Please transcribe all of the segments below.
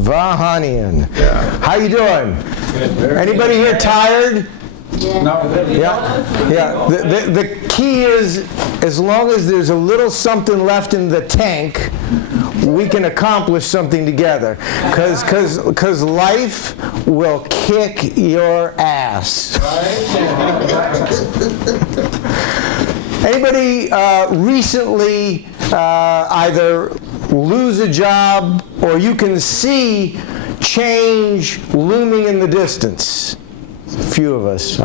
Vahanian. How you doing? Anybody here tired? Yeah. The key is, as long as there's a little something left in the tank, we can accomplish something together. Because life will kick your ass. Anybody recently either lose a job or you can see change looming in the distance? A few of us.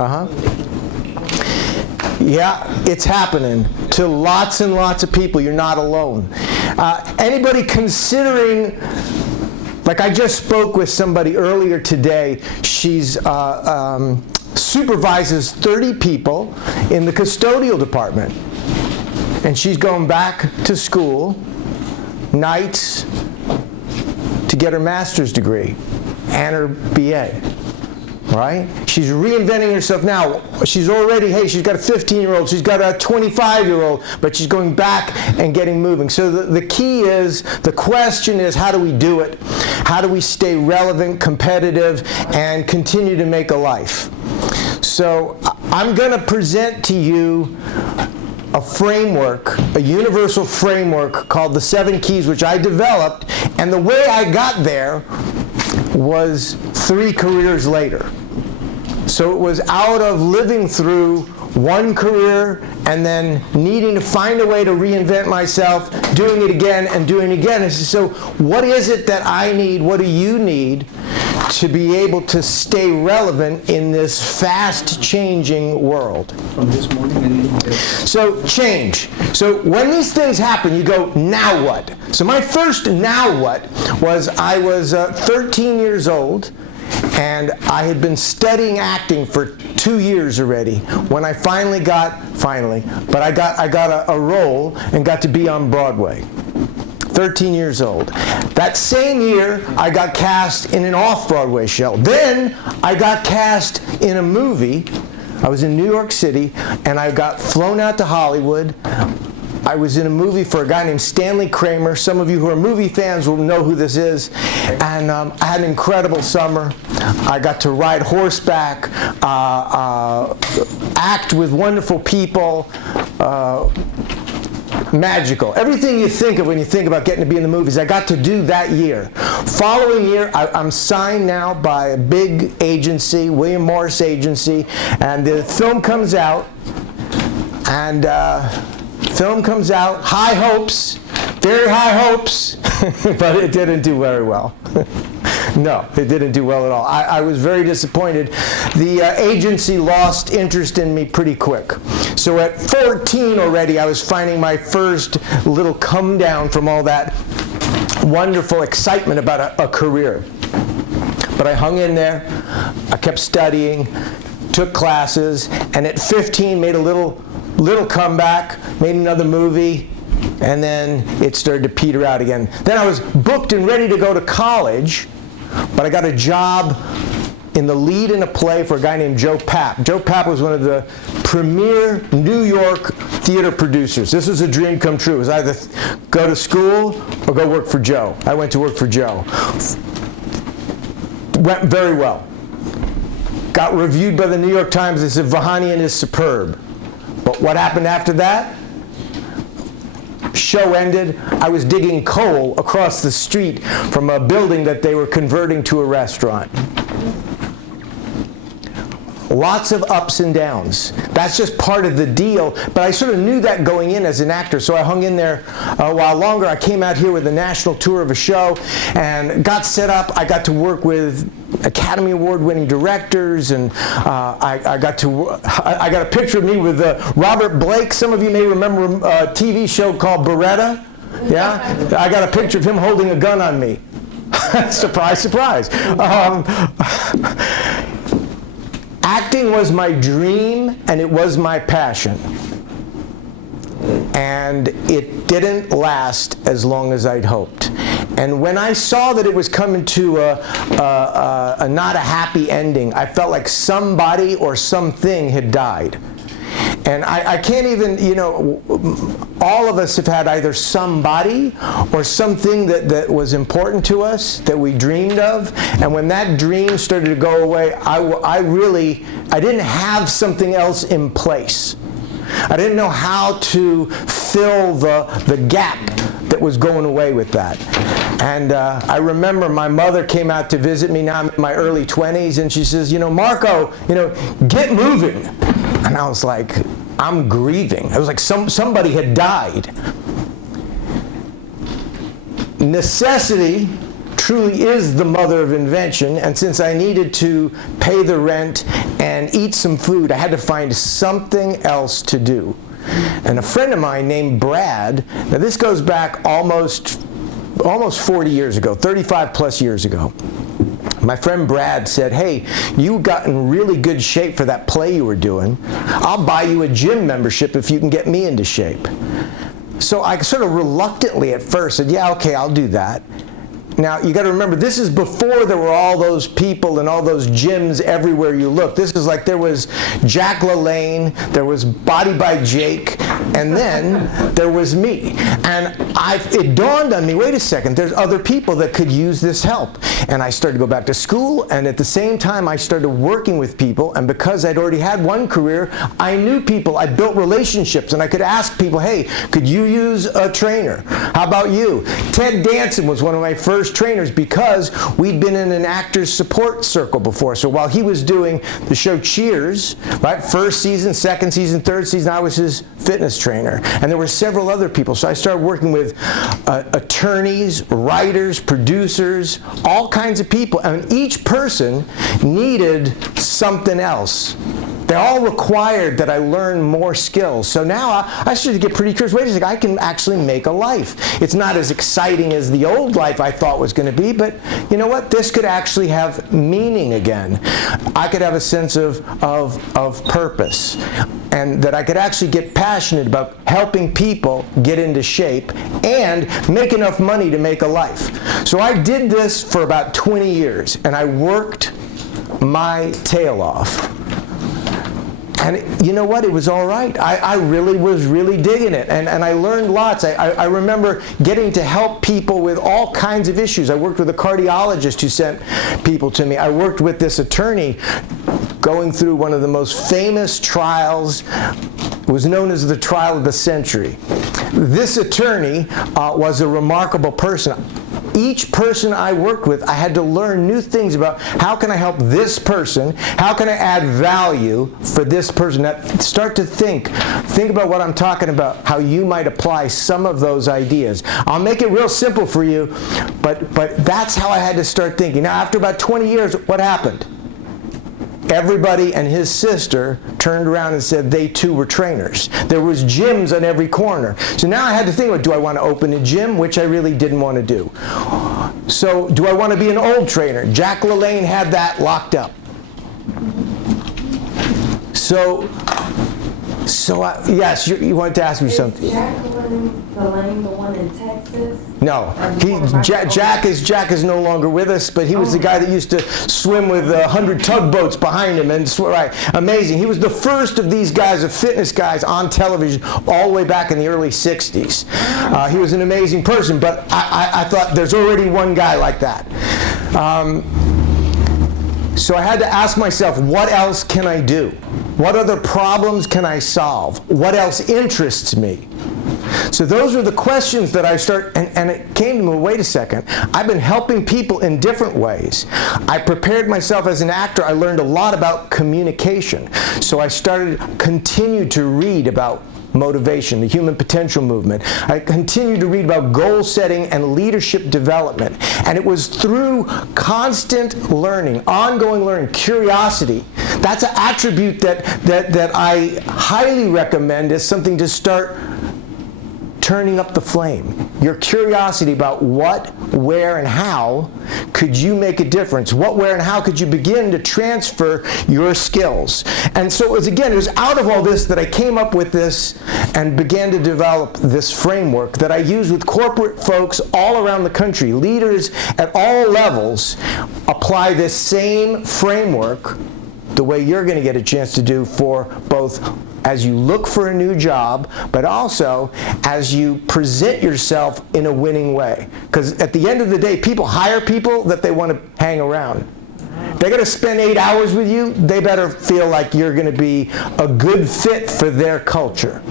Yeah, it's happening to lots and lots of people. You're not alone. Anybody considering, like I just spoke with somebody earlier today, she's supervises 30 people in the custodial department. And she's going back to school nights to get her master's degree and her BA. Right? She's reinventing herself now. She's already, she's got a 15-year-old, she's got a 25-year-old, but she's going back and getting moving. So the key is, the question is, how do we do it? How do we stay relevant, competitive, and continue to make a life? So I'm going to present to you a framework, a universal framework called the 7 Keys, which I developed, and the way I got there was 3 careers later. So it was out of living through one career and then needing to find a way to reinvent myself, doing it again and doing it again. And so what is it that I need, what do you need to be able to stay relevant in this fast-changing world? From this morning, so change. So when these things happen, you go, now what? So my first now what was, I was 13 years old, and I had been studying acting for 2 years already when I finally got a role and got to be on Broadway. 13 years old. That same year, I got cast in an off-Broadway show. Then I got cast in a movie. I was in New York City, and I got flown out to Hollywood. I was in a movie for a guy named Stanley Kramer. Some of you who are movie fans will know who this is. And I had an incredible summer. I got to ride horseback, act with wonderful people. Magical. Everything you think of when you think about getting to be in the movies, I got to do that year. Following year, I'm signed now by a big agency, William Morris Agency, and the film comes out, high hopes, very high hopes, but it didn't do very well. No, it didn't do well at all. I was very disappointed. The agency lost interest in me pretty quick. So at 14 already, I was finding my first little come down from all that wonderful excitement about a career. But I hung in there. I kept studying, took classes, and at 15 made a little comeback, made another movie, and then it started to peter out again. Then I was booked and ready to go to college, but I got a job in the lead in a play for a guy named Joe Papp. Joe Papp was one of the premier New York theater producers. This was a dream come true. It was either go to school or go work for Joe. I went to work for Joe. Went very well. Got reviewed by the New York Times. They said, Vahanian is superb. But what happened after that? Show ended. I was digging coal across the street from a building that they were converting to a restaurant. Lots of ups and downs. That's just part of the deal. But I sort of knew that going in as an actor, so I hung in there a while longer. I came out here with a national tour of a show and got set up. I got to work with Academy Award-winning directors, and I got a picture of me with Robert Blake. Some of you may remember a TV show called Beretta. Yeah, I got a picture of him holding a gun on me. Surprise, surprise. Acting was my dream, and it was my passion. And it didn't last as long as I'd hoped. And when I saw that it was coming to a not a happy ending, I felt like somebody or something had died. And I can't even, all of us have had either somebody or something that was important to us that we dreamed of. And when that dream started to go away, I didn't have something else in place. I didn't know how to fill the gap that was going away with that. And I remember my mother came out to visit me. Now I'm in my early 20s, and she says, Marco, get moving. And I was like, I'm grieving. I was like, somebody had died. Necessity truly is the mother of invention, and since I needed to pay the rent and eat some food, I had to find something else to do. And a friend of mine named Brad, now this goes back almost 40 years ago, 35 plus years ago. My friend Brad said, hey, you got in really good shape for that play you were doing. I'll buy you a gym membership if you can get me into shape. So I sort of reluctantly at first said, yeah, okay, I'll do that. Now, you got to remember, this is before there were all those people and all those gyms everywhere you look. This is like there was Jack LaLanne, there was Body by Jake, and then there was me. And it dawned on me, wait a second, there's other people that could use this help. And I started to go back to school, and at the same time, I started working with people. And because I'd already had one career, I knew people. I built relationships, and I could ask people, hey, could you use a trainer? How about you? Ted Danson was one of my first trainers because we'd been in an actor's support circle before. So while he was doing the show Cheers, right, first season, second season, third season, I was his fitness trainer. And there were several other people. So I started working with attorneys, writers, producers, all kinds of people. And each person needed something else. They all required that I learn more skills. So now I started to get pretty curious. Wait a second, I can actually make a life. It's not as exciting as the old life I thought was going to be, but you know what? This could actually have meaning again. I could have a sense of purpose, and that I could actually get passionate about helping people get into shape and make enough money to make a life. So I did this for about 20 years, and I worked my tail off. And you know what? It was all right. I really was digging it. And I learned lots. I remember getting to help people with all kinds of issues. I worked with a cardiologist who sent people to me. I worked with this attorney going through one of the most famous trials. It was known as the trial of the century. This attorney was a remarkable person. Each person I worked with, I had to learn new things about how can I help this person, how can I add value for this person. Now, start to think about what I'm talking about, how you might apply some of those ideas. I'll make it real simple for you, but that's how I had to start thinking. Now, after about 20 years, what happened? Everybody and his sister turned around and said they too were trainers. There was gyms on every corner. So now I had to think about, do I want to open a gym, which I really didn't want to do. So do I want to be an old trainer? Jack LaLanne had that locked up. Yes, you wanted to ask me something. Is Jack LaLanne the one in Texas? No, Jack is no longer with us, but he was the guy that used to swim with 100 tugboats behind him, and right, amazing. He was the first of these guys, of fitness guys, on television all the way back in the early 60s. He was an amazing person, but I thought there's already one guy like that. So I had to ask myself, what else can I do? What other problems can I solve? What else interests me? So those were the questions that I started, and it came to me, wait a second, I've been helping people in different ways. I prepared myself as an actor. I learned a lot about communication. So I continued to read about motivation, the human potential movement. I continued to read about goal setting and leadership development. And it was through constant learning, ongoing learning, curiosity. That's an attribute that I highly recommend as something to start turning up the flame. Your curiosity about what, where, and how could you make a difference? What, where, and how could you begin to transfer your skills? And so it was out of all this that I came up with this and began to develop this framework that I use with corporate folks all around the country. Leaders at all levels apply this same framework the way you're going to get a chance to do for both as you look for a new job, but also as you present yourself in a winning way. Because at the end of the day, people hire people that they want to hang around. They're going to spend 8 hours with you, they better feel like you're going to be a good fit for their culture.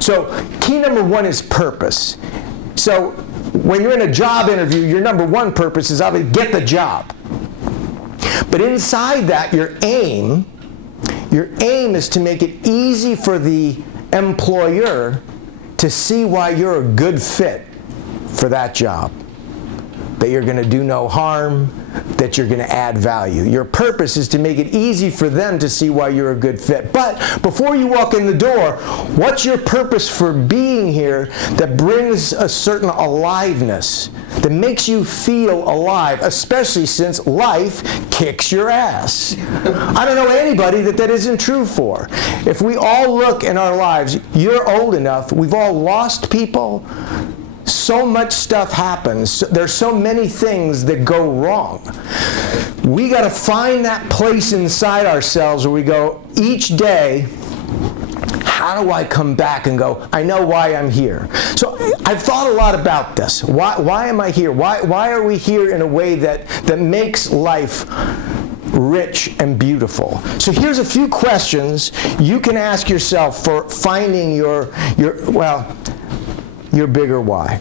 So key number one is purpose. So when you're in a job interview, your number one purpose is obviously get the job. But inside that, your aim is to make it easy for the employer to see why you're a good fit for that job. That you're going to do no harm, that you're going to add value. Your purpose is to make it easy for them to see why you're a good fit. But before you walk in the door, what's your purpose for being here that brings a certain aliveness, that makes you feel alive, especially since life kicks your ass? I don't know anybody that isn't true for. If we all look in our lives, you're old enough, we've all lost people. So much stuff happens. There's so many things that go wrong. We got to find that place inside ourselves where we go each day, how do I come back and go, I know why I'm here. So I've thought a lot about this. Why am I here? Why are we here in a way that makes life rich and beautiful? So here's a few questions you can ask yourself for finding your bigger why.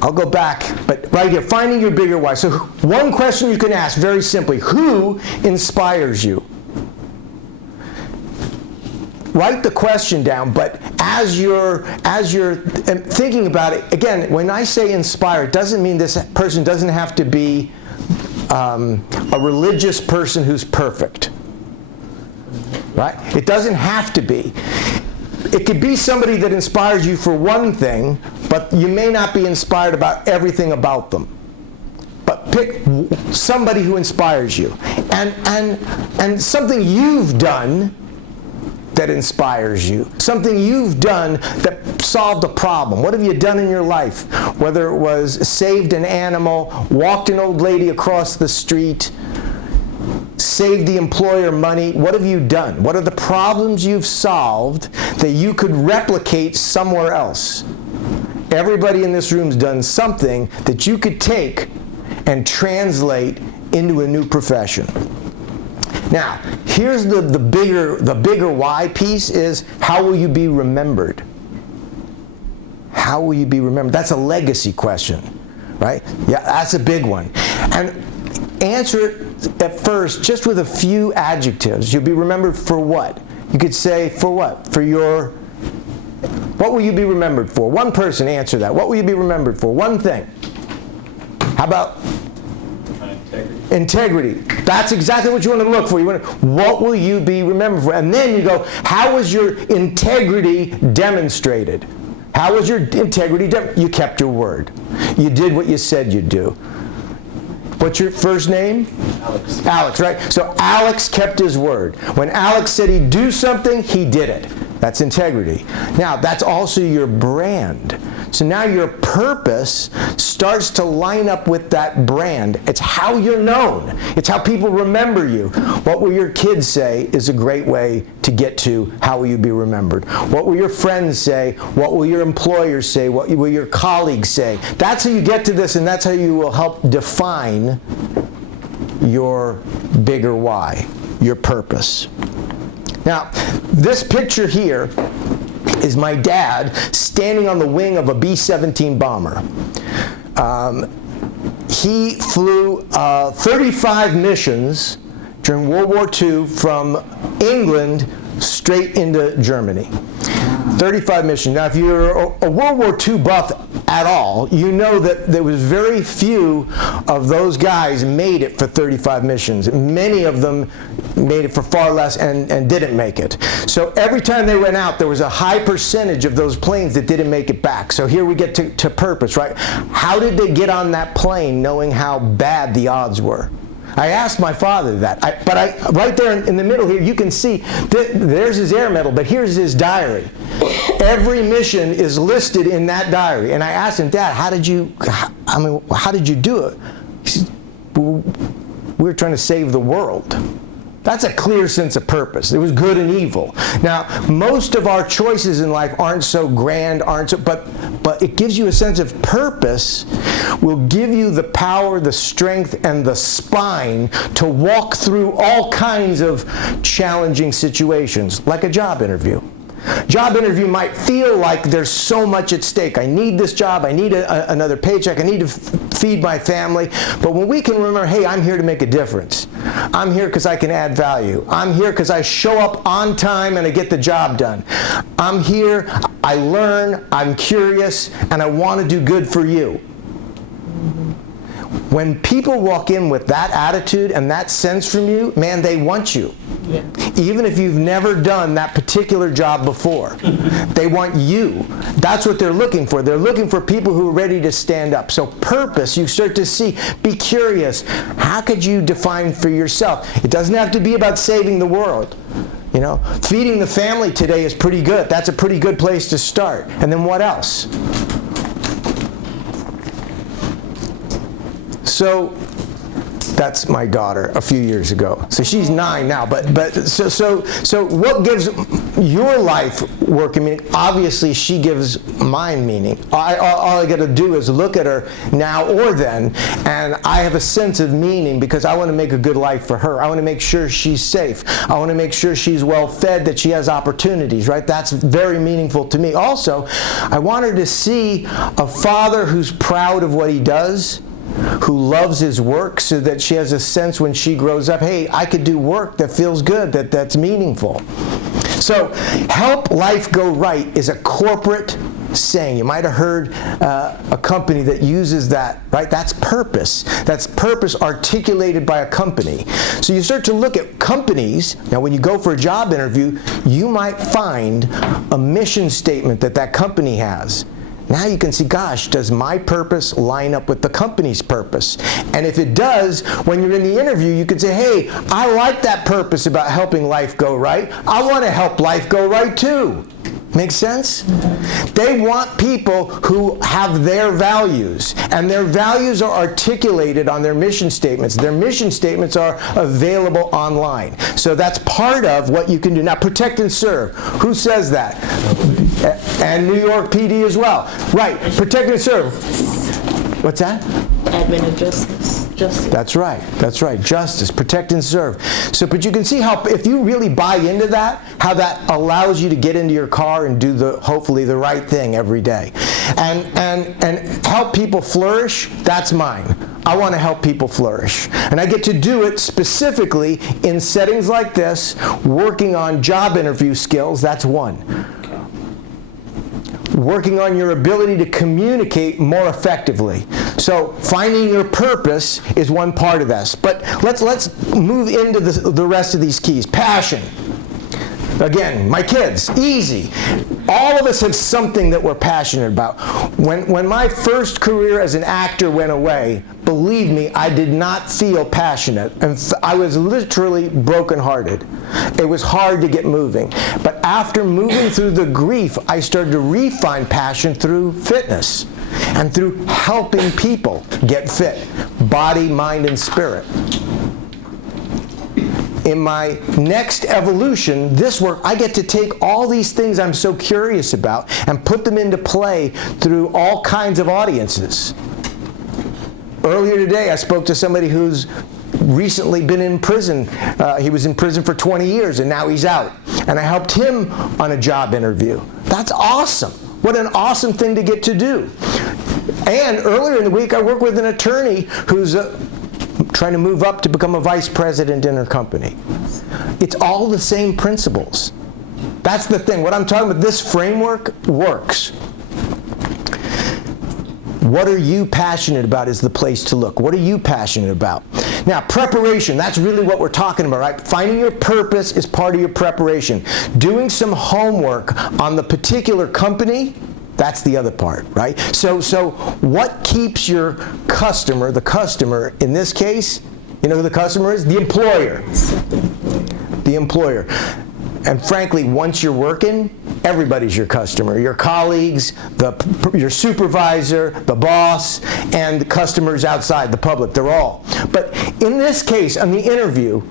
I'll go back, but right here, finding your bigger why. So one question you can ask very simply, who inspires you? Write the question down, but as you're thinking about it, again, when I say inspire, it doesn't mean this person doesn't have to be a religious person who's perfect. Right? It doesn't have to be. It could be somebody that inspires you for one thing, but you may not be inspired about everything about them. But pick somebody who inspires you. And something you've done that inspires you. Something you've done that solved a problem. What have you done in your life? Whether it was saved an animal, walked an old lady across the street, saved the employer money. What have you done? What are the problems you've solved that you could replicate somewhere else? Everybody in this room's done something that you could take and translate into a new profession. Now, here's the bigger why piece is, how will you be remembered? How will you be remembered? That's a legacy question, right? Yeah, that's a big one. And answer it at first just with a few adjectives. You'll be remembered for what? You could say, for what? For your... What will you be remembered for? One person answer that. What will you be remembered for? One thing. How about... Integrity. That's exactly what you want to look for. You want to, what will you be remembered for? And then you go, how was your integrity demonstrated? How was your integrity You kept your word. You did what you said you'd do. What's your first name? Alex. Alex, right? So Alex kept his word. When Alex said he'd do something, he did it. That's integrity. Now, that's also your brand. So now your purpose starts to line up with that brand. It's how you're known. It's how people remember you. What will your kids say is a great way to get to how will you be remembered. What will your friends say? What will your employers say? What will your colleagues say? That's how you get to this, and that's how you will help define your bigger why, your purpose. Now, this picture here is my dad standing on the wing of a B-17 bomber. He flew 35 missions during World War II from England straight into Germany. 35 missions. Now, if you're a World War II buff at all, you know that there was very few of those guys made it for 35 missions. Many of them made it for far less and didn't make it. So every time they went out, there was a high percentage of those planes that didn't make it back. So here we get to purpose, right? How did they get on that plane knowing how bad the odds were? I asked my father that, right there in the middle here, you can see there's his air medal, but here's his diary. Every mission is listed in that diary. And I asked him, Dad, how did you do it? He said, we were trying to save the world. That's a clear sense of purpose. There was good and evil. Now, most of our choices in life aren't so grand, but it gives you a sense of purpose, will give you the power, the strength, and the spine to walk through all kinds of challenging situations, like a job interview. Job interview might feel like there's so much at stake. I need this job. I need another paycheck. I need to feed my family. But when we can remember, hey, I'm here to make a difference. I'm here because I can add value. I'm here because I show up on time and I get the job done. I'm here, I learn, I'm curious, and I want to do good for you. When people walk in with that attitude and that sense from you, man, they want you. Yeah. Even if you've never done that particular job before. They want you. That's what they're looking for. They're looking for people who are ready to stand up. So purpose, you start to see, be curious. How could you define for yourself? It doesn't have to be about saving the world. You know, feeding the family today is pretty good. That's a pretty good place to start. And then what else? So that's my daughter a few years ago. So she's 9 now. So what gives your life working meaning? Obviously, she gives mine meaning. All I got to do is look at her now or then, and I have a sense of meaning because I want to make a good life for her. I want to make sure she's safe. I want to make sure she's well fed, that she has opportunities, right? That's very meaningful to me. Also, I want her to see a father who's proud of what he does, who loves his work, so that she has a sense when she grows up, hey, I could do work that feels good, that's meaningful. So, help life go right is a corporate saying. You might have heard a company that uses that, right? That's purpose. That's purpose articulated by a company. So you start to look at companies. Now, when you go for a job interview, you might find a mission statement that company has. Now you can see, gosh, does my purpose line up with the company's purpose? And if it does, when you're in the interview, you can say, hey, I like that purpose about helping life go right. I want to help life go right too. Make sense? They want people who have their values, and their values are articulated on their mission statements. Their mission statements are available online. So that's part of what you can do. Now, protect and serve. Who says that? And New York PD as well. Right, protect and serve. What's that? Admin of justice. That's right. Justice, protect and serve. So, but you can see how, if you really buy into that, how that allows you to get into your car and do hopefully the right thing every day. And help people flourish, that's mine. I want to help people flourish. And I get to do it specifically in settings like this, working on job interview skills, that's one. Working on your ability to communicate more effectively. So finding your purpose is one part of this. But let's move into the rest of these keys. Passion. Again, my kids, easy. All of us have something that we're passionate about. When my first career as an actor went away, believe me, I did not feel passionate. And I was literally brokenhearted. It was hard to get moving. But after moving through the grief, I started to refine passion through fitness and through helping people get fit, body, mind, and spirit. In my next evolution, this work, I get to take all these things I'm so curious about and put them into play through all kinds of audiences. Earlier today, I spoke to somebody who's recently been in prison. He was in prison for 20 years, and now he's out. And I helped him on a job interview. That's awesome. What an awesome thing to get to do. And earlier in the week, I worked with an attorney who's trying to move up to become a vice president in her company. It's all the same principles. That's the thing. What I'm talking about, this framework works. What are you passionate about is the place to look. What are you passionate about? Now, preparation, that's really what we're talking about, right? Finding your purpose is part of your preparation. Doing some homework on the particular company, that's the other part, right? So what keeps your customer, the customer in this case, you know who the customer is? The employer. The employer. And frankly, once you're working, everybody's your customer. Your colleagues, your supervisor, the boss, and the customers outside, the public, they're all. But in this case, on the interview,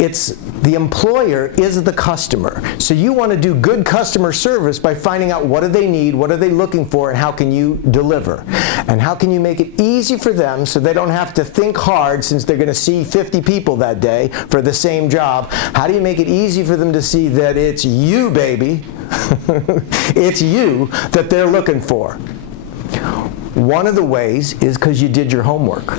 It's the employer is the customer. So you want to do good customer service by finding out what do they need, what are they looking for, and how can you deliver? And how can you make it easy for them so they don't have to think hard since they're going to see 50 people that day for the same job? How do you make it easy for them to see that it's you, baby? It's you that they're looking for. One of the ways is because you did your homework.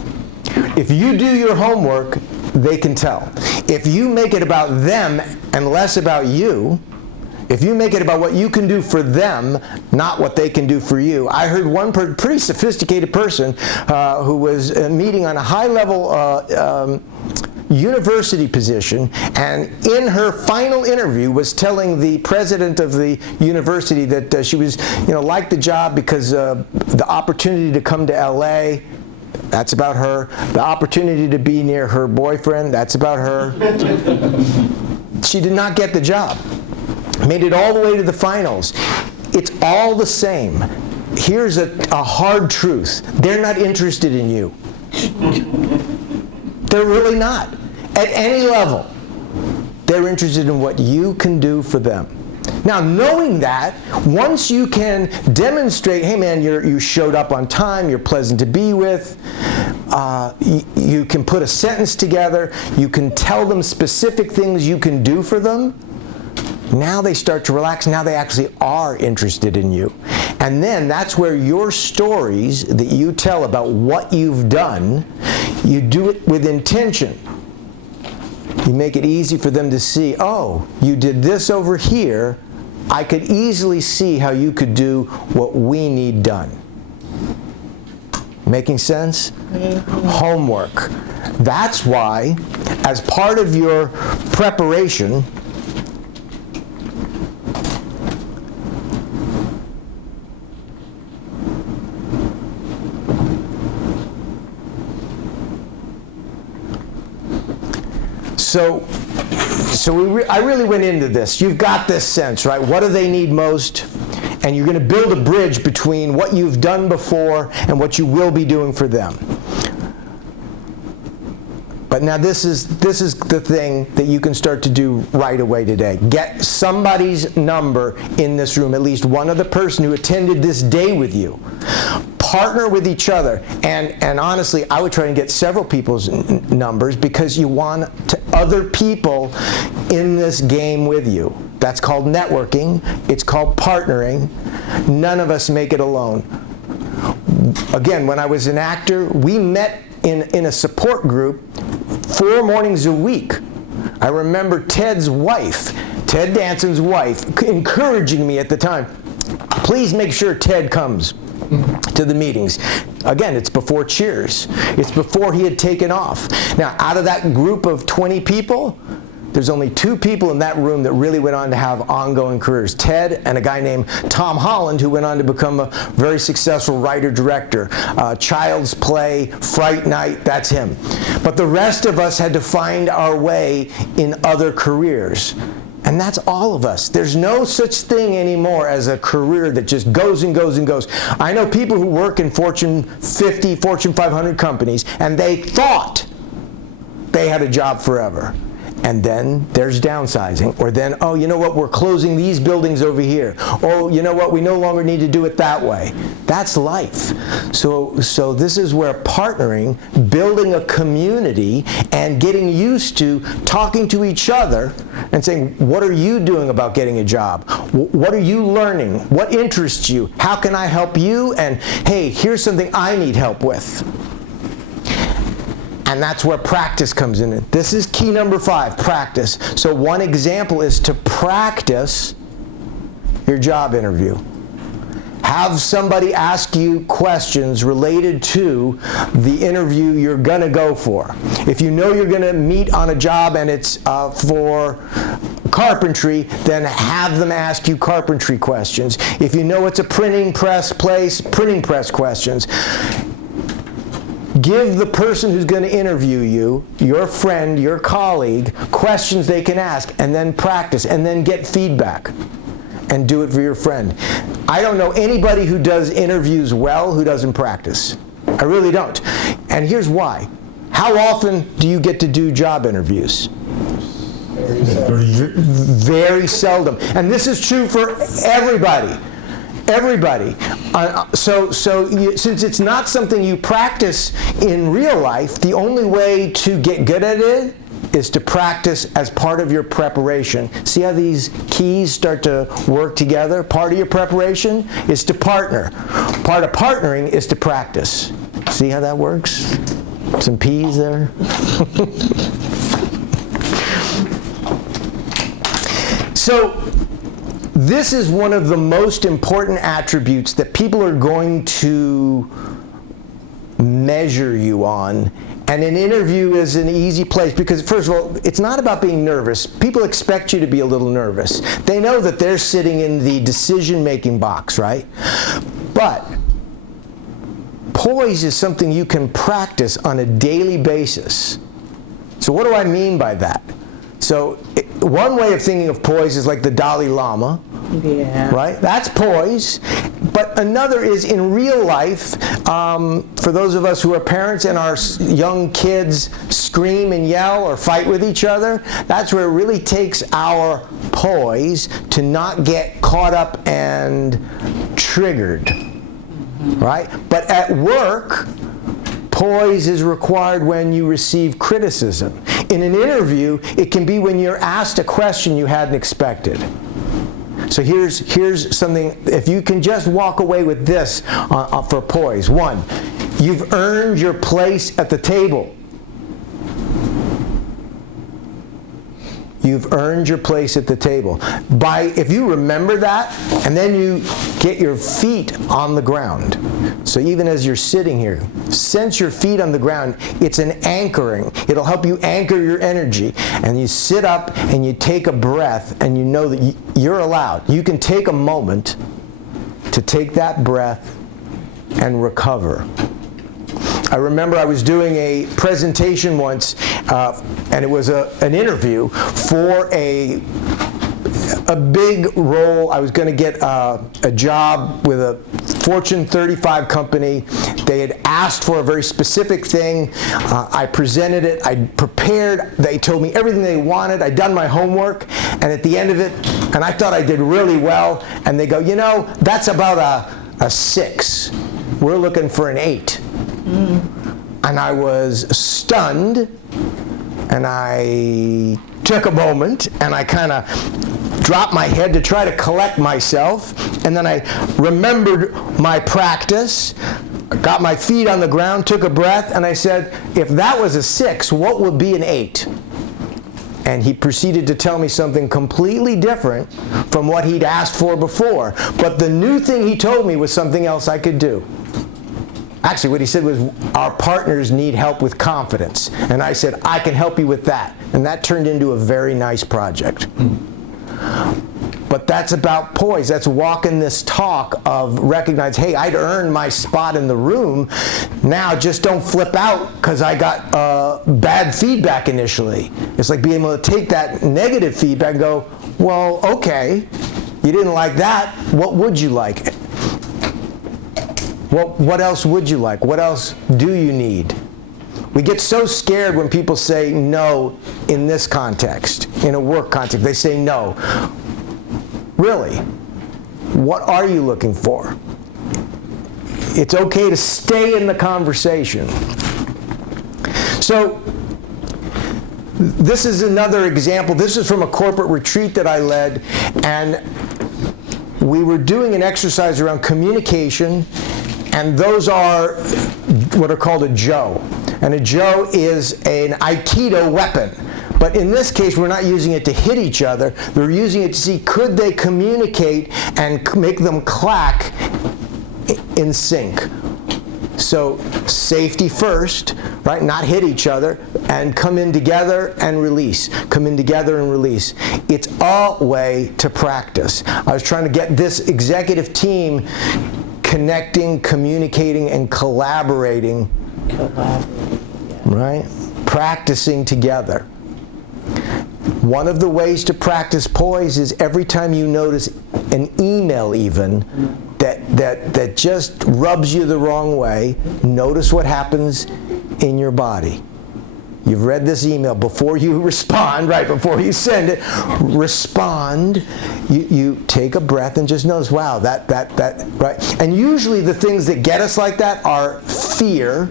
If you do your homework, they can tell. If you make it about them and less about you, if you make it about what you can do for them, not what they can do for you. I heard one pretty sophisticated person who was meeting on a high-level university position, and in her final interview was telling the president of the university that she was, liked the job because the opportunity to come to LA, that's about her. The opportunity to be near her boyfriend, that's about her. She did not get the job. Made it all the way to the finals. It's all the same. Here's a hard truth. They're not interested in you. They're really not. At any level. They're interested in what you can do for them. Now, knowing that, once you can demonstrate, hey man, you showed up on time, you're pleasant to be with, you can put a sentence together, you can tell them specific things you can do for them, now they start to relax. Now they actually are interested in you. And then that's where your stories that you tell about what you've done, you do it with intention. You make it easy for them to see, oh, you did this over here. I could easily see how you could do what we need done. Making sense? Mm-hmm. Homework. That's why, as part of your preparation, I really went into this. You've got this sense, right? What do they need most? And you're going to build a bridge between what you've done before and what you will be doing for them. But now this is the thing that you can start to do right away today. Get somebody's number in this room, at least one other person who attended this day with you. Partner with each other, and honestly, I would try and get several people's numbers because you want other people in this game with you. That's called networking. It's called partnering. None of us make it alone. Again, when I was an actor, we met in a support group 4 mornings a week. I remember Ted's wife, Ted Danson's wife, encouraging me at the time, please make sure Ted comes to the meetings. Again, it's before Cheers. It's before he had taken off. Now, out of that group of 20 people, there's only 2 people in that room that really went on to have ongoing careers. Ted and a guy named Tom Holland, who went on to become a very successful writer-director. Child's Play, Fright Night, that's him. But the rest of us had to find our way in other careers. And that's all of us. There's no such thing anymore as a career that just goes and goes and goes. I know people who work in Fortune 50, Fortune 500 companies, and they thought they had a job forever. And then there's downsizing. Or then, oh, you know what, we're closing these buildings over here. Oh, you know what, we no longer need to do it that way. That's life. So this is where partnering, building a community, and getting used to talking to each other and saying, what are you doing about getting a job? What are you learning? What interests you? How can I help you? And hey, here's something I need help with. And that's where practice comes in. This is key number 5, practice. So one example is to practice your job interview. Have somebody ask you questions related to the interview you're going to go for. If you know you're going to meet on a job and it's for carpentry, then have them ask you carpentry questions. If you know it's a printing press place, printing press questions. Give the person who's going to interview you, your friend, your colleague, questions they can ask, and then practice, and then get feedback, and do it for your friend. I don't know anybody who does interviews well who doesn't practice. I really don't. And here's why. How often do you get to do job interviews? Very seldom. And this is true for everybody. Everybody. Since it's not something you practice in real life, the only way to get good at it is to practice as part of your preparation. See how these keys start to work together? Part of your preparation is to partner. Part of partnering is to practice. See how that works? Some P's there. So, this is one of the most important attributes that people are going to measure you on. And an interview is an easy place because, first of all, it's not about being nervous. People expect you to be a little nervous. They know that they're sitting in the decision-making box, right? But poise is something you can practice on a daily basis. So what do I mean by that? So one way of thinking of poise is like the Dalai Lama, right? That's poise. But another is in real life, for those of us who are parents and our young kids scream and yell or fight with each other, that's where it really takes our poise to not get caught up and triggered, right? But at work, poise is required when you receive criticism. In an interview, it can be when you're asked a question you hadn't expected. So here's something, if you can just walk away with this for poise. One, you've earned your place at the table. You've earned your place at the table. If you remember that, and then you get your feet on the ground. So even as you're sitting here, sense your feet on the ground. It's an anchoring. It'll help you anchor your energy. And you sit up and you take a breath, and you know that you're allowed. You can take a moment to take that breath and recover. I remember I was doing a presentation once, and it was an interview for a big role. I was going to get a job with a Fortune 35 company. They had asked for a very specific thing. I presented it. I prepared. They told me everything they wanted. I'd done my homework. And at the end of it, and I thought I did really well, and they go, you know, that's about a 6. We're looking for an 8. And I was stunned, and I took a moment, and I kind of dropped my head to try to collect myself, and then I remembered my practice, got my feet on the ground, took a breath, and I said, if that was a 6, what would be an 8? And he proceeded to tell me something completely different from what he'd asked for before. But the new thing he told me was something else I could do. Actually, what he said was, our partners need help with confidence. And I said, I can help you with that. And that turned into a very nice project. But that's about poise. That's walking this talk of recognize, hey, I'd earned my spot in the room. Now just don't flip out because I got bad feedback initially. It's like being able to take that negative feedback and go, well, okay, you didn't like that. What would you like? What else would you like? What else do you need? We get so scared when people say no in this context, in a work context. They say no. Really? What are you looking for? It's okay to stay in the conversation. So, this is another example. This is from a corporate retreat that I led, and we were doing an exercise around communication. And those are what are called a jo. And a jo is an Aikido weapon. But in this case, we're not using it to hit each other. We're using it to see, could they communicate and make them clack in sync? So safety first, right? Not hit each other, and come in together and release. Come in together and release. It's a way to practice. I was trying to get this executive team connecting, communicating, and collaborating, right? Practicing together. One of the ways to practice poise is every time you notice an email even that just rubs you the wrong way, notice what happens in your body. You've read this email. Before you respond, right, before you send it, respond. You take a breath and just notice, wow, that, right? And usually the things that get us like that are fear.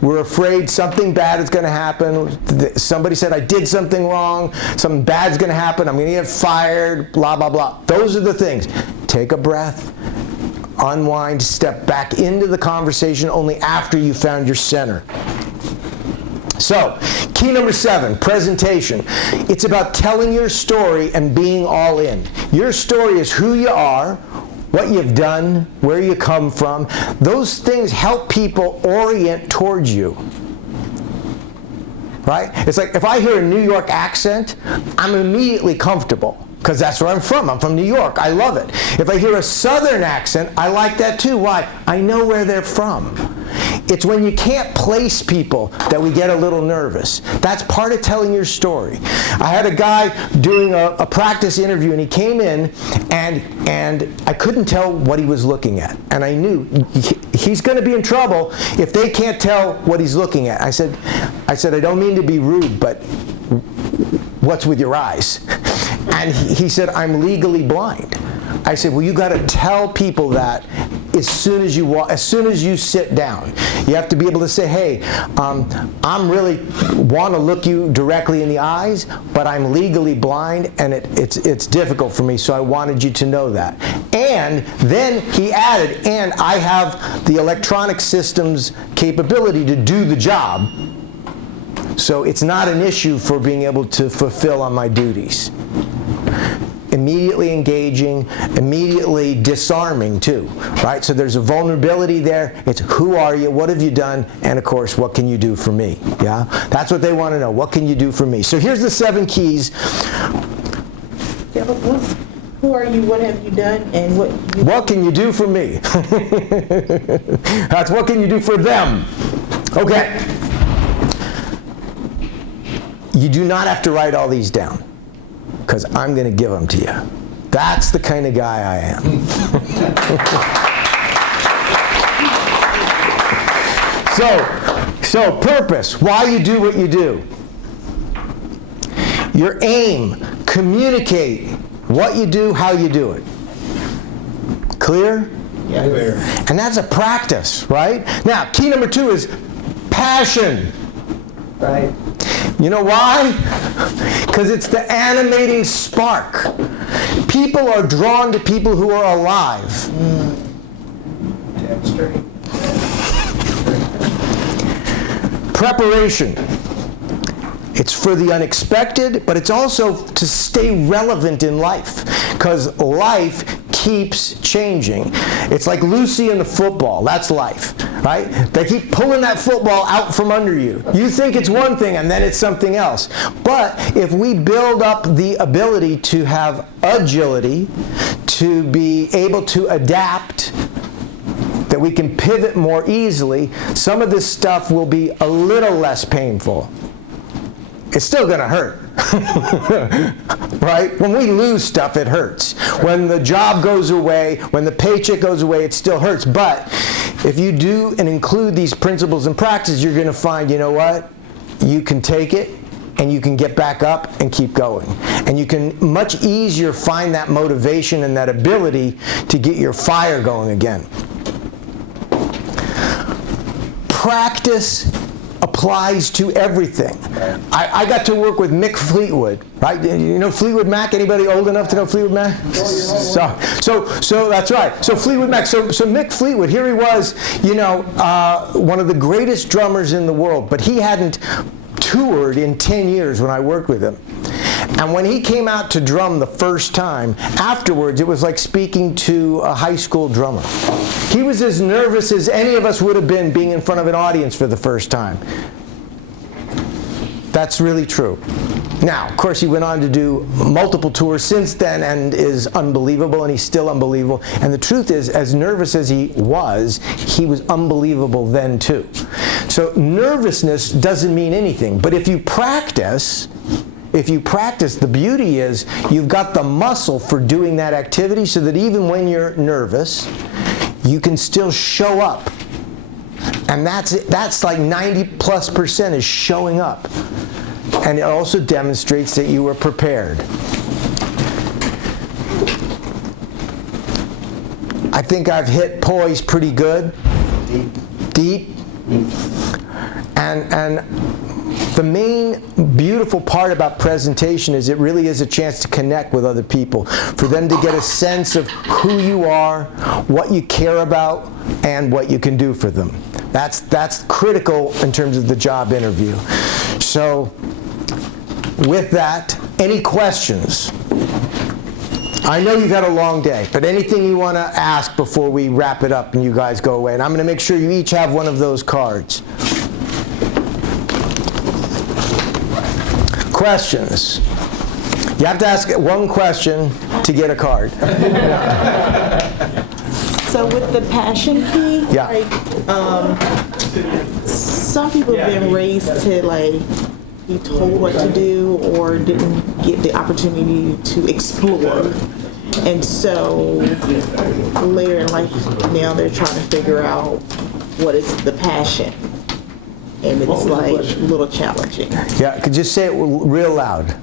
We're afraid something bad is going to happen. Somebody said I did something wrong. Something bad's going to happen. I'm going to get fired, blah, blah, blah. Those are the things. Take a breath, unwind, step back into the conversation only after you found your center. So, key number 7, presentation. It's about telling your story and being all in. Your story is who you are, what you've done, where you come from. Those things help people orient towards you. Right? It's like if I hear a New York accent, I'm immediately comfortable. Because that's where I'm from. I'm from New York. I love it. If I hear a Southern accent, I like that too. Why? I know where they're from. It's when you can't place people that we get a little nervous. That's part of telling your story. I had a guy doing a practice interview, and he came in, and I couldn't tell what he was looking at. And I knew he's going to be in trouble if they can't tell what he's looking at. I said, I don't mean to be rude, but what's with your eyes? And he said, I'm legally blind. I said, well, you got to tell people that as soon as you sit down. You have to be able to say, hey, I'm really want to look you directly in the eyes, but I'm legally blind, and it's difficult for me, so I wanted you to know that. And then he added, and I have the electronic systems capability to do the job, so it's not an issue for being able to fulfill on my duties. Immediately engaging, immediately disarming too, right? So there's a vulnerability there. It's who are you, what have you done, and of course, what can you do for me? Yeah, that's what they want to know. What can you do for me? So here's the 7 keys. Yeah, but who are you, what have you done, and what can you do for me? That's what can you do for them. Okay. You do not have to write all these down, because I'm going to give them to you. That's the kind of guy I am. So purpose, why you do what you do. Your aim, communicate what you do, how you do it. Clear? Yes. Clear. And that's a practice, right? Now, key number 2 is passion. Right. You know why? Because it's the animating spark. People are drawn to people who are alive. That's true. Preparation. It's for the unexpected, but it's also to stay relevant in life, because life keeps changing. It's like Lucy and the football. That's life, right? They keep pulling that football out from under you. You think it's one thing, and then it's something else. But if we build up the ability to have agility, to be able to adapt, that we can pivot more easily, some of this stuff will be a little less painful. It's still going to hurt, right? When we lose stuff, it hurts. When the job goes away, when the paycheck goes away, it still hurts. But if you do and include these principles and practices, you're going to find, you know what? You can take it, and you can get back up and keep going. And you can much easier find that motivation and that ability to get your fire going again. Practice applies to everything. I got to work with Mick Fleetwood, right? You know Fleetwood Mac? Anybody old enough to know Fleetwood Mac? So that's right. So Fleetwood Mac. So Mick Fleetwood, here he was, you know, one of the greatest drummers in the world, but he hadn't toured in 10 years when I worked with him. And when he came out to drum the first time, afterwards it was like speaking to a high school drummer. He was as nervous as any of us would have been being in front of an audience for the first time. That's really true. Now, of course, he went on to do multiple tours since then and is unbelievable, and he's still unbelievable. And the truth is, as nervous as he was unbelievable then too. So nervousness doesn't mean anything. But if you practice, the beauty is you've got the muscle for doing that activity, so that even when you're nervous, you can still show up And that's like 90+% is showing up. And it also demonstrates that you were prepared. I think I've hit poise pretty good. Deep. And the main beautiful part about presentation is it really is a chance to connect with other people, for them to get a sense of who you are, what you care about, and what you can do for them. That's critical in terms of the job interview. So with that, any questions? I know you've had a long day, but anything you want to ask before we wrap it up and you guys go away? And I'm going to make sure you each have one of those cards. Questions? You have to ask one question to get a card. So with the passion key, Yeah. some people have been raised to be told what to do or didn't get the opportunity to explore. And so later in life, now they're trying to figure out what is the passion. And it's a little challenging. Yeah, could you say it real loud?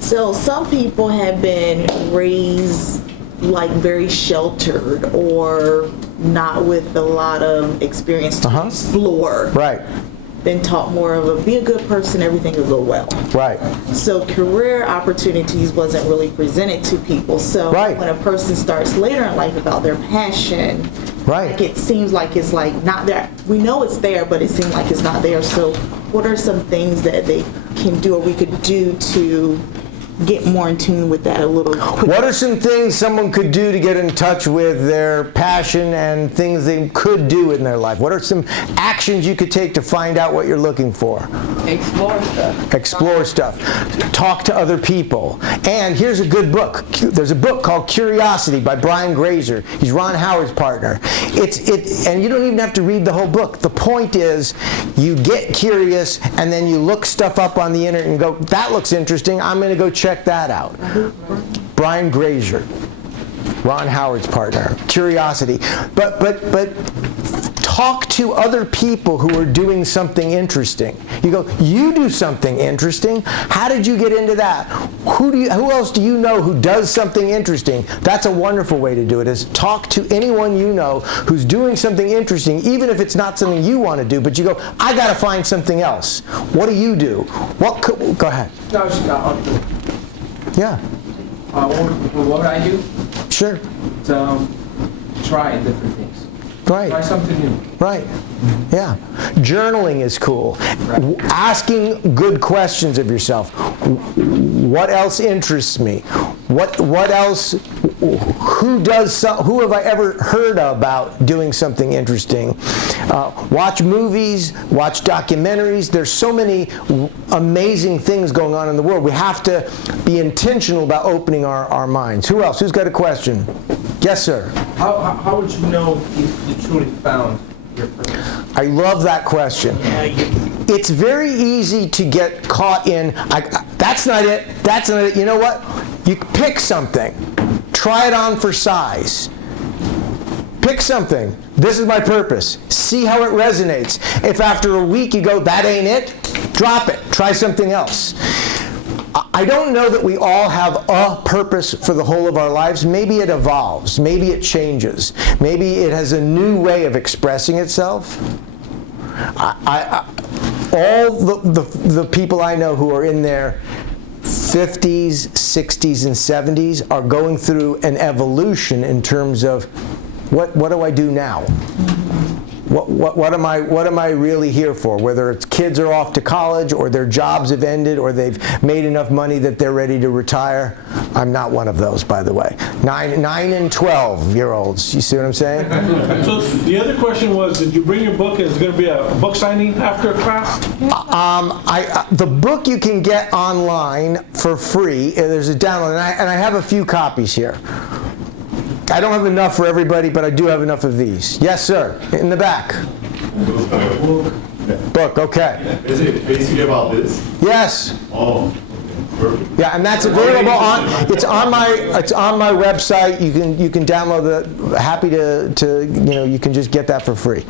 So some people have been raised very sheltered or not with a lot of experience to explore. Right, Been taught more of be a good person, everything will go well. right. So career opportunities wasn't really presented to people. So Right. when a person starts later in life about their passion, Right. it seems like it's not there. We know it's there, but it seems like it's not there. So what are some things that they can do or we could do to get more in tune with that a little quicker? What are some things someone could do to get in touch with their passion and things they could do in their life? What are some actions you could take to find out what you're looking for? Explore stuff. Explore stuff. Talk to other people. And here's a good book. There's a book called Curiosity by Brian Grazer. He's Ron Howard's partner. And you don't even have to read the whole book. The point is, you get curious and then you look stuff up on the internet and go, that looks interesting. I'm going to go check that out. Brian Grazer, Ron Howard's partner. Curiosity. But talk to other people who are doing something interesting. You go, you do something interesting? How did you get into that? Who else do you know who does something interesting? That's a wonderful way to do it, is talk to anyone you know who's doing something interesting, even if it's not something you want to do, but you go, I got to find something else. What do you do? Go ahead. Yeah. What would I do? Sure. Try different things. Right. Try something new. Right. Yeah. Journaling is cool. Asking good questions of yourself. What else interests me? What else? Who have I ever heard about doing something interesting? Watch movies, watch documentaries. There's so many amazing things going on in the world. We have to be intentional about opening our minds. Who else? Who's got a question? Yes, sir. How would you know if you truly found your purpose? I love that question. It's very easy to get caught in, that's not it, that's not it. You know what? You pick something. Try it on for size. Pick something. This is my purpose. See how it resonates. If after a week you go, that ain't it, drop it. Try something else. I don't know that we all have a purpose for the whole of our lives. Maybe it evolves. Maybe it changes. Maybe it has a new way of expressing itself. All the people I know who are in their 50s, 60s, and 70s are going through an evolution in terms of what do I do now? What am I really here for? Whether it's kids are off to college, or their jobs have ended, or they've made enough money that they're ready to retire. I'm not one of those, by the way. 9 and 12-year-olds. You see what I'm saying? So the other question was, did you bring your book? Is there going to be a book signing after class? The book you can get online for free. There's a download, and I have a few copies here. I don't have enough for everybody, but I do have enough of these. Yes, sir. In the back. Book, okay. Is it basically about this? Yes. Oh, okay. Perfect. Yeah, and that's available it's on my website. You can download it. Happy to you can just get that for free.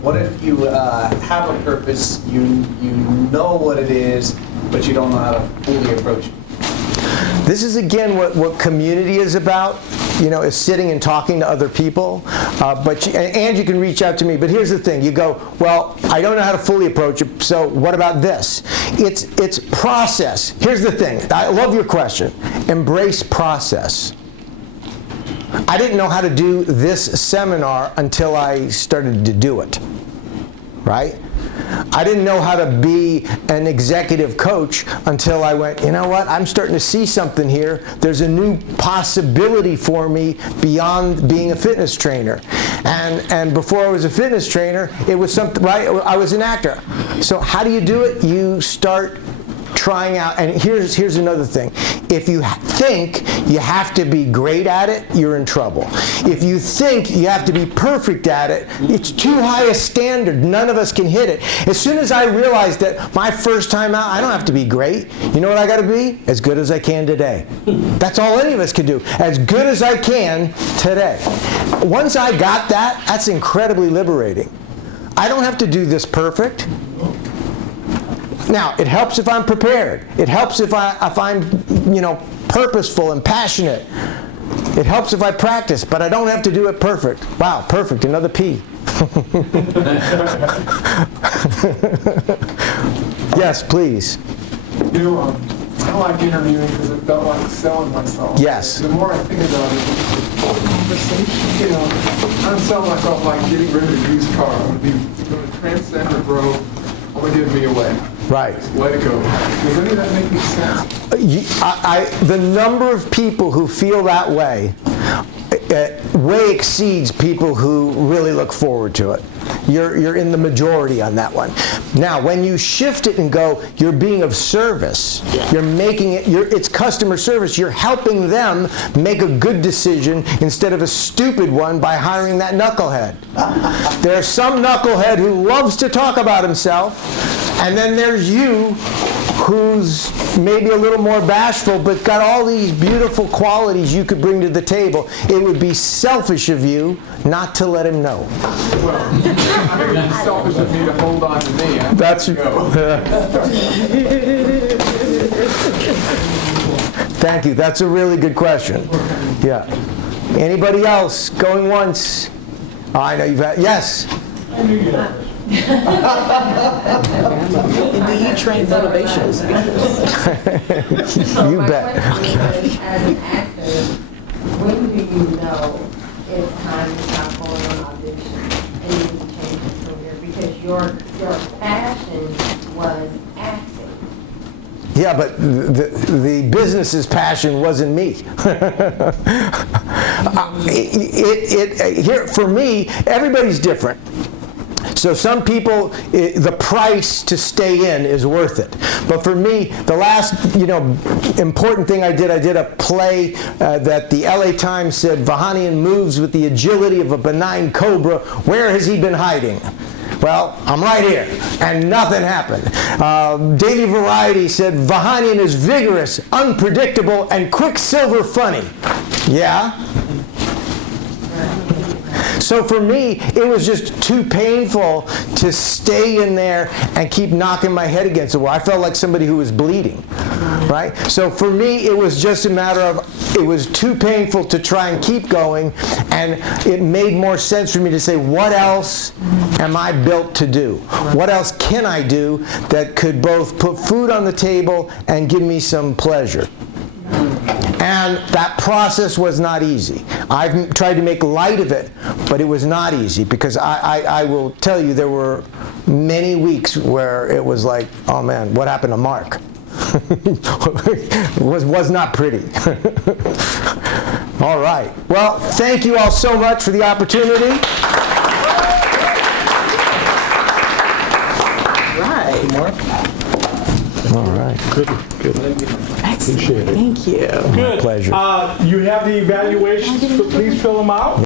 What if you have a purpose, you know what it is, but you don't know how to fully approach it? This is again what community is about, is sitting and talking to other people. And you can reach out to me. But here's the thing: you go, well, I don't know how to fully approach it. So what about this? It's process. Here's the thing. I love your question. Embrace process. I didn't know how to do this seminar until I started to do it. Right? I didn't know how to be an executive coach until I went, you know what, I'm starting to see something here. There's a new possibility for me beyond being a fitness trainer. And before I was a fitness trainer, it was something, right? I was an actor. So how do you do it? You start trying out, and here's another thing. If you think you have to be great at it, you're in trouble. If you think you have to be perfect at it, it's too high a standard. None of us can hit it. As soon as I realized that my first time out, I don't have to be great. You know what I got to be? As good as I can today. That's all any of us can do. As good as I can today. Once I got that, that's incredibly liberating. I don't have to do this perfect. Now, it helps if I'm prepared. It helps if I'm, purposeful and passionate. It helps if I practice, but I don't have to do it perfect. Wow, perfect, another P. Yes, please. I don't like interviewing because it felt like selling myself. Yes. The more I think about it, I'm selling myself like getting rid of a used car. I'm going to transcend or grow. I'm going to give me away. Right. Let it go. Does any of that make any sense? The number of people who feel that way way exceeds people who really look forward to it. You're in the majority on that one. Now, when you shift it and go, you're being of service. You're making it. It's customer service. You're helping them make a good decision instead of a stupid one by hiring that knucklehead. There's some knucklehead who loves to talk about himself, and then there's you, who's maybe a little more bashful, but got all these beautiful qualities you could bring to the table. It would be selfish of you not to let him know. Well, I think it's selfish of me to hold on to me. That's Thank you. That's a really good question. Yeah. Anybody else going once? Oh, I know you've had. Yes. And do you train motivational speakers? You bet. My question is, as an actor, when do you know it's time to stop going on audition and you can change your career? Because your passion was acting. Yeah, but the business's passion wasn't me. Here for me, everybody's different. So some people, the price to stay in is worth it. But for me, the last, important thing I did a play that the LA Times said, Vahanian moves with the agility of a benign cobra. Where has he been hiding? Well, I'm right here, and nothing happened. Daily Variety said, Vahanian is vigorous, unpredictable, and Quicksilver funny. Yeah? So for me, it was just too painful to stay in there and keep knocking my head against the wall. I felt like somebody who was bleeding, right? So for me, it was just a matter of, it was too painful to try and keep going, and it made more sense for me to say, what else am I built to do? What else can I do that could both put food on the table and give me some pleasure? And that process was not easy. I've tried to make light of it, but it was not easy because I will tell you there were many weeks where it was like, oh man, what happened to Mark? was not pretty. All right. Well, thank you all so much for the opportunity. Right. Mark? All right. Good. Excellent. Thank you. Good. Pleasure. You have the evaluations, so please fill them out.